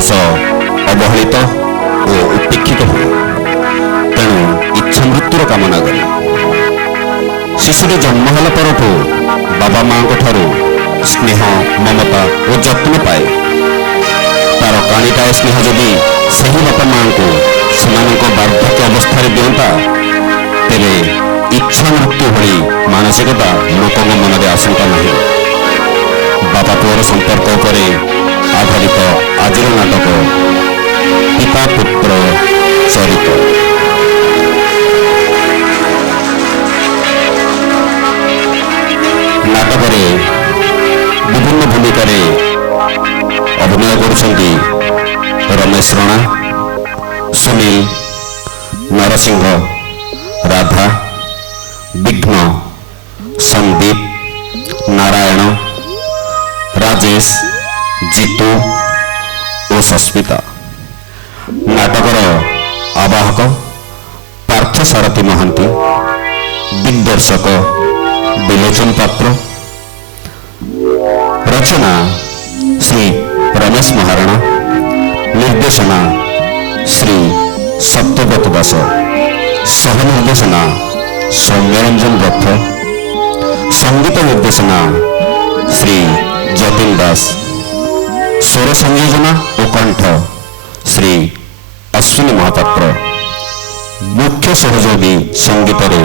ମଣିଷ ଅବହେଳିତ ଓ ଉପେକ୍ଷିତ ହୁଏ। ତେଣୁ ଇଚ୍ଛା ମୃତ୍ୟୁର କାମନା କରେ। ଶିଶୁଟି ଜନ୍ମ ହେଲା ପରଠୁ ବାବା ମାଙ୍କ ଠାରୁ ସ୍ନେହ, ମମତା ଓ ଯତ୍ନ ପାଏ। ତାର କାଣିଟାଏ ସ୍ନେହ ଯଦି ସେହି ବାପା ମାଙ୍କୁ ସେମାନଙ୍କ ବାର୍ଦ୍ଧକ୍ୟ ଅବସ୍ଥାରେ ଦିଅନ୍ତା, ତେବେ ଇଚ୍ଛା ମୃତ୍ୟୁ ଭଳି ମାନସିକତା ଲୋକଙ୍କ ମନରେ ଆସନ୍ତା ନାହିଁ। ବାପା ପୁଅର ସମ୍ପର୍କ ଉପରେ ଆଧାରିତ ଆଜିର ନାଟକ ପିତା ପୁତ୍ର ଚରିତ। ନାଟକରେ ବିଭିନ୍ନ ଭୂମିକାରେ ଅଭିନୟ କରୁଛନ୍ତି ରମେଶ ରଣା, ସୁନୀଲ, ନରସିଂହ, ରାଧା, ବିଘ୍ନ, ସନ୍ଦୀପ, ନାରାୟଣ, ରାଜେଶ, ଜିତୁ ଓ ସସ୍ମିତା। ନାଟକର ଆବାହକ ପାର୍ଥସାରଥୀ ମହାନ୍ତି, ଦିଗ୍ଦର୍ଶକ ବିଲୋଚନ ପାତ୍ର, ରଚନା ଶ୍ରୀ ରମେଶ ମହାରଣା, ନିର୍ଦ୍ଦେଶନା ଶ୍ରୀ ସତ୍ୟବ୍ରତ ଦାସ, ସହ ନିର୍ଦ୍ଦେଶନା ସୌମ୍ୟରଞ୍ଜନ ରଥ, ସଙ୍ଗୀତ ନିର୍ଦ୍ଦେଶନା ଶ୍ରୀ ଯତୀନ ଦାସ, ସ୍ୱର ସଂଯୋଜନା ଓ କଣ୍ଠ ଶ୍ରୀ ଅଶ୍ୱିନୀ ମହାପାତ୍ର, ମୁଖ୍ୟ ସହଯୋଗୀ ସଙ୍ଗୀତରେ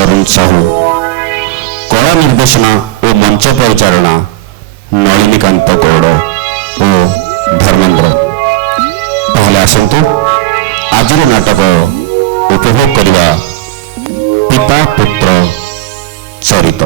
ଅରୁଣ ସାହୁ, କଳା ନିର୍ଦ୍ଦେଶନା ଓ ମଞ୍ଚ ପରିଚାଳନା ନଳିନୀକାନ୍ତ ଗୌଡ଼ ଓ ଧର୍ମେନ୍ଦ୍ର। ତାହେଲେ ଆସନ୍ତୁ ଆଜିର ନାଟକ ଉପଭୋଗ କରିବା ପିତା ପୁତ୍ର ଚରିତ।